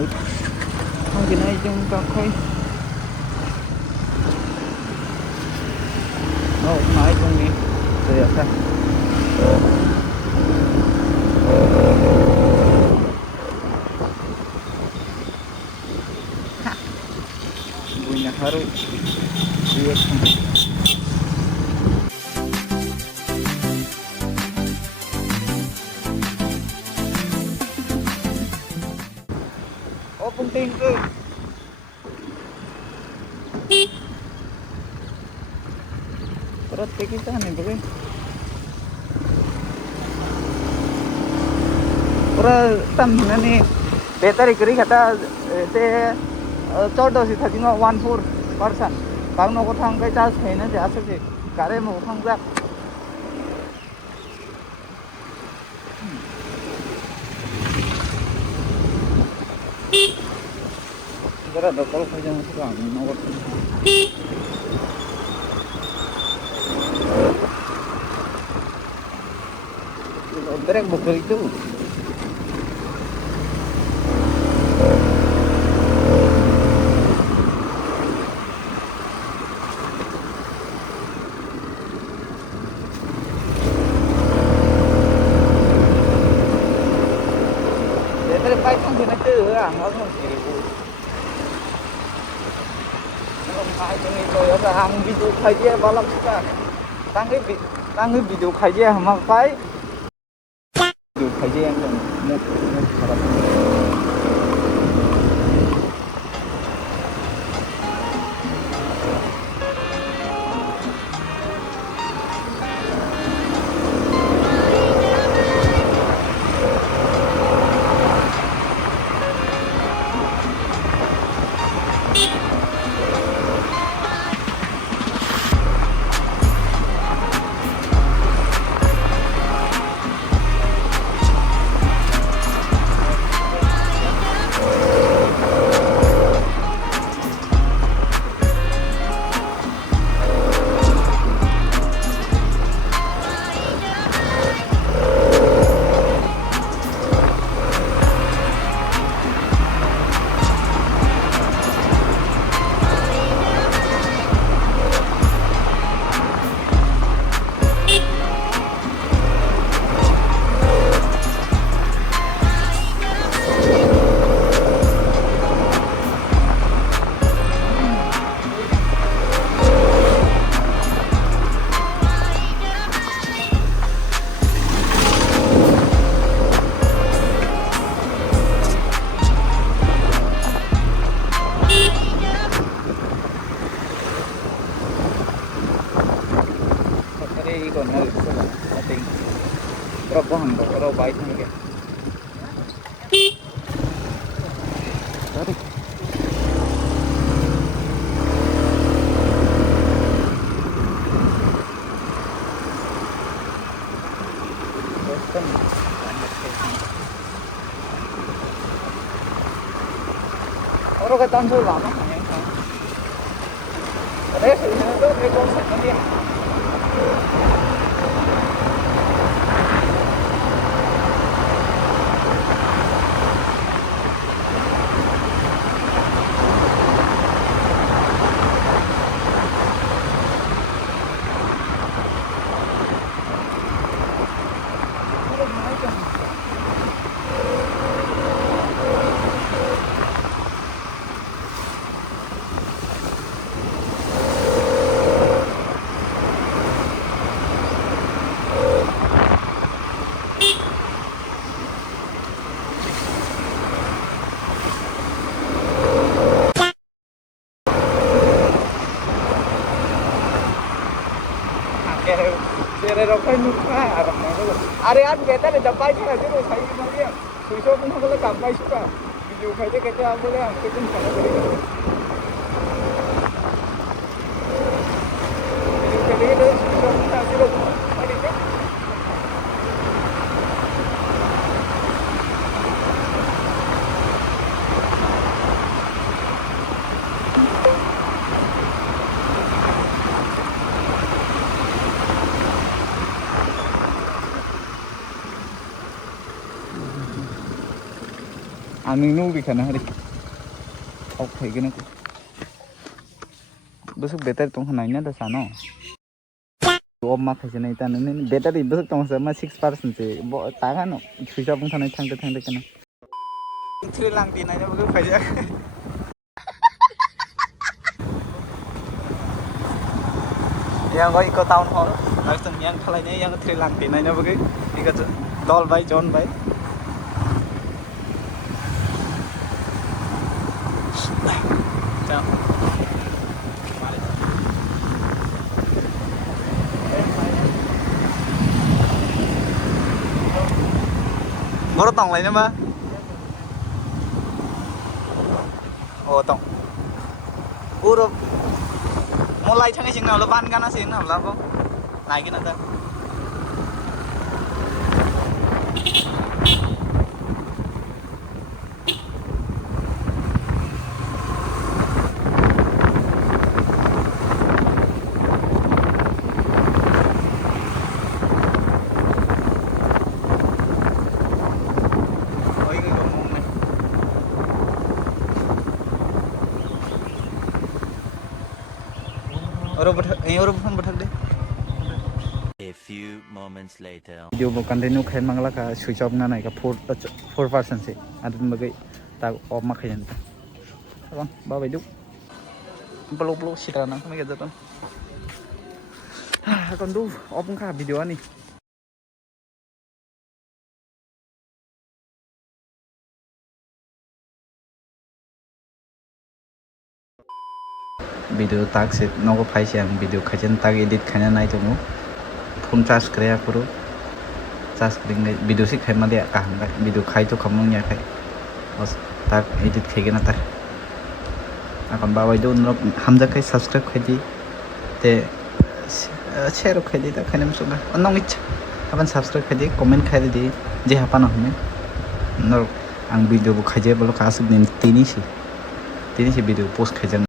Gina yung kakoy. No, mai kung ni. Saya sa. Bunya haru. Iya. Oh, punting ke. Berat kita nih, Bro. पूरा तम नने बेहतर करी खाता ते 14 से 14% बांगनो को थांग के चार्ज है ना जा सके कारे में उठांग जा जरा डबल हो जाए तो हम नो को ब्रेक बुक करी तो bay không thì nó chưa à nó không chỉ nó không phải cho nên tôi là hàng video khai kia bao lắm cả tăng cái video khai kia mà phải video khai kia em một berapa hang berapa baik nih tarik orang kata tansel lama kan yang kan ada sih itu rekor sekali Rồi nước pha are an beta le dapai thara je sai ni dia suiso pun hole kampai suka video khai je kete amole am ke pun kana kari video ke le suiso pun ta silo pari je आं नोंनो उबिखाना हरै of थाहैगोन आंखौ besok battery tong hanai na da sano of माखासे नै दा नों battery besok tong sa ma 6% se taga no switch off थानाय थांदो kana थ्रिलां दिनायनाबो गोफाया yang ko iko town hall langsung yang khalainya yang thrilang dinainaबो गै इको दल बाय जन bye Boro tong lainnya mah? Oh tong. Uro mulai change sing nào ban kana sing nào ko. Nai cái nata. A few moments later. Video bo continue khai mangla ka switch off na nai ka 4% se adun bagai ta off ma khai ta bang ba bai du blok sira na me ga jaton kon du off ka video ani video tag se nogo phai se ang video khajen tag edit khana nai tongo phone charge kreya puro charge kring video si khai ma de ka hang video khai to khamong nya khai bas tag edit khai na tar akon ba bai do no hamja khai subscribe khai di te share khai di ta khanem so na onong icha aban subscribe khai di comment khai di je hapana hme no ang video bu khai je bolo ka asuk nin tini si video post khai